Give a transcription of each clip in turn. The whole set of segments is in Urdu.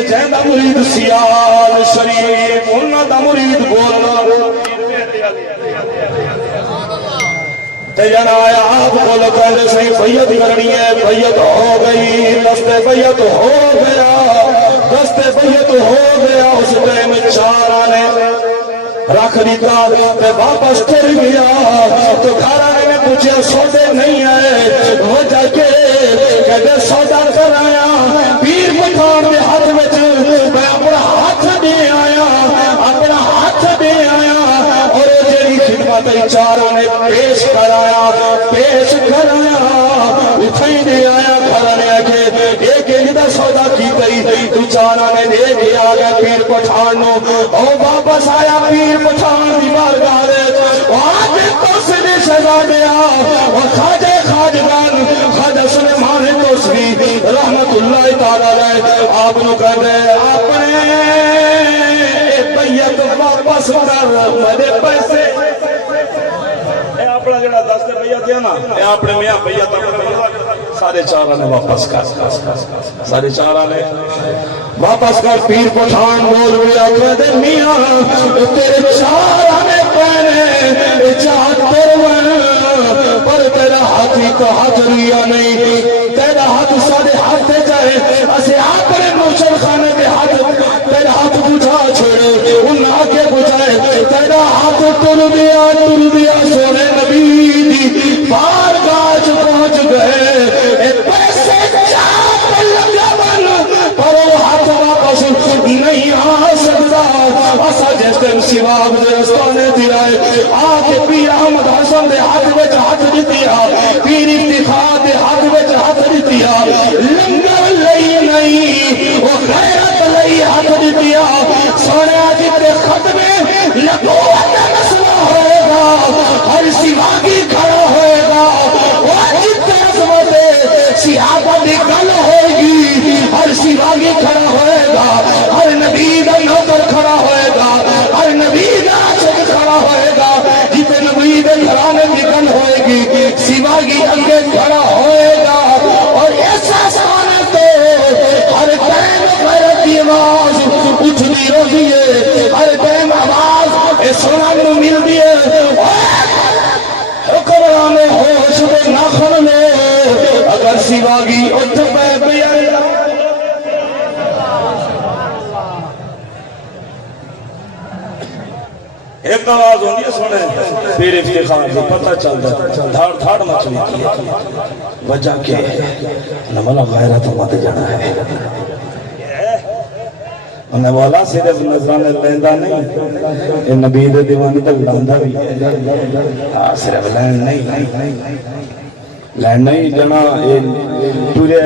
جہاں مرید سیال شریف انہاں دا مرید بولنا جنا آیا آپ بول کہنے سے بیعت کرنی ہے بیعت ہو گئی دست بیعت ہو گیا دست بیعت ہو گیا اس ٹائم چارہ نے رکھ دیتا تے واپس پھر گیا تو گھر آنے میں پوچھے سودے نہیں آئے وجہ کے کہتے سودا کرایا پیر پٹھان دے ہاتھ میں میں اپنا ہاتھ دے آیا اپنا ہاتھ دے آیا اور جیری خدمت چاروں نے پیش کرایا اٹھائی دے آیا گھرانے آگے ایک دا سودا کی گئی تو چارہ نے دے دیا گیا پیر پٹھان نو اور واپس آیا پیر پٹھان دی بارگاہ دے آج توسری سزا دیا اور خواجہ خواجگان خواجہ سلیمان توسری رحمت اللہ تعالیٰ علیہ آپ نو کہہ دے اپنے بیعت واپس کر میرے پیسے اے اپنا جڑا دست بیعت ہے نا اے اپنے میاں بیعت سارے چارہ نے واپس کر سارے چارہ نے واپس کر پیر پٹھان بول گیا کہہ دے میاں تیرے چارہ نے پہنے چاہت پروان پر تیرا ہاتھ ہی تو حجریہ نہیں تیرا ہاتھ سارے ہاتھ دے جائے اسے آپنے موشن خانے کے ہاتھ تیرا ہاتھ بجھا چھوڑے ان آگے بجھائے تیرا ہاتھ تر دیا سونے نبی دی بارگاہ پہنچ گئے پیسے چاپ لگا بن پر وہ ہاتھ واپس نہیں آ سکتا ایسا جس دن سواب دستانے دیا ہے آگے پیر احمد حسن دے ہاتھ وچ ہاتھ دیا پیر افتخار دے ہاتھ وچ ہاتھ دیا لنگر لئی نہیں وہ غیرت لئی ہاتھ دیا سونے آجی تے ختمے لکوت مسئلہ ہوئے گا ہر سواگی کھڑا ہوئے گا وہ جتنے عظمت صحابہ دی گل ہوئے گی ہر سواگی کھڑا ہوئے گا ہر نبی دا نوکر کھڑا ہوئے گا ہر نبی دا عاشق کھڑا ہوئے گا جتنے نبی دے گھرانے کی گل ہوئے گی سواگی انگے کھڑا ہوئے گا اور ایسا سوانا تو ہر ٹائم غیرت کی آواز اٹھنی روزی ہے ہر ٹائم آواز سونا میں مل دیئے حکمران ہوش دے ناخن میں اگر سواگی اٹھ پہ بیار ایک آواز ہوندی ہے سونے پیر افتخار سے پتہ چلتا دھاڑ دھاڑ مچلی کی وجہ کیا ہے نمالا غیرت مات جانا ہے انہیں والا صرف نظرانے لیندہ نہیں اے نبی دے دیوانی تک لاندہ بھی صرف لین نہیں جنا پورے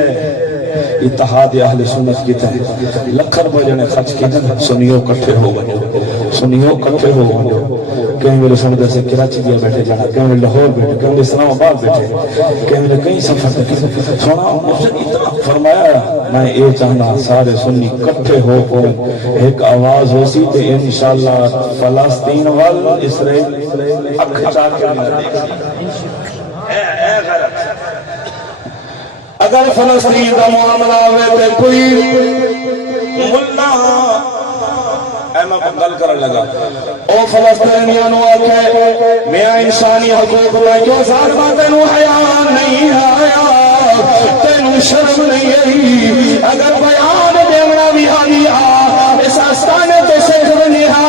اتحاد اہل سنت کی تھے لکھر بجنے خرچ کی تھے سنیوں کٹھے ہو گئے کہیں میرے سمجھے سے کراچی دیا بیٹھے جانا کہیں میرے لاہور بیٹھے کہیں میرے اسلام آباد بیٹھے کہیں میرے کئی سفر تک سونا مجھے اتنا فرمایا میں یہ چاہنا سارے سنی کٹھے ہو ایک آواز ہو سی تو انشاءاللہ فلسطین وال اسرائیل حق چاہ کے اگر فلسطین کا معاملہ ہوئے تو کوئی ملنا میں بندل کرنے لگا او فلسطینیاں نو آکے میاں انسانی حقوق میں کیوں ظالمہ تینو حیان نہیں آیا تینو شرم نہیں آئی اگر بیان دیونا بھی آلیا اس آستانے تو سجر نیا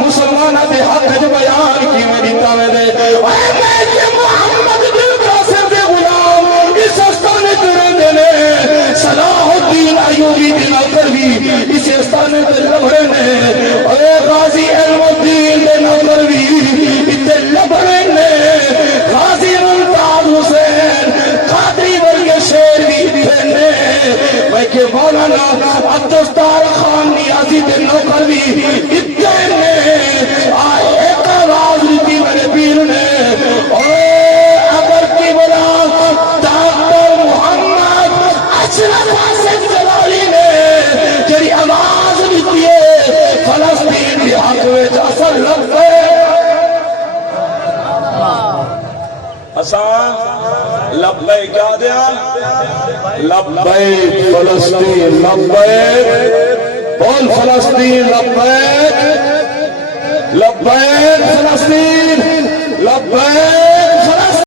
مسلمانہ دے حق جو بیان کی میری تاوے دے اے میں کہ محمد دل براسر دے غلام اس آستانے تیرے دلے صلاح الدین ایوبی دنا کروی اس آستانے دے لبھرے نے اے غازی علم الدین دے نظروی اتنے لبھرے نے غازی ممتاز حسین قادری ورگے شیر بھی دینے میں کہ مولانا عبدالستار خان نیازی دے نظروی اتنے نے آئے ایک آواز لیتی میرے پیر نے اے اگر کی بلا ڈاکٹر محمد اشرف حسن جلالی نے جری آواز لیتی ہے فلسطین بھی حق ویچ اثر لگ گئے اسان لبے کیا دیا لبے فلسطین لبے بول فلسطین لبیک لبیک فلسطین لبیک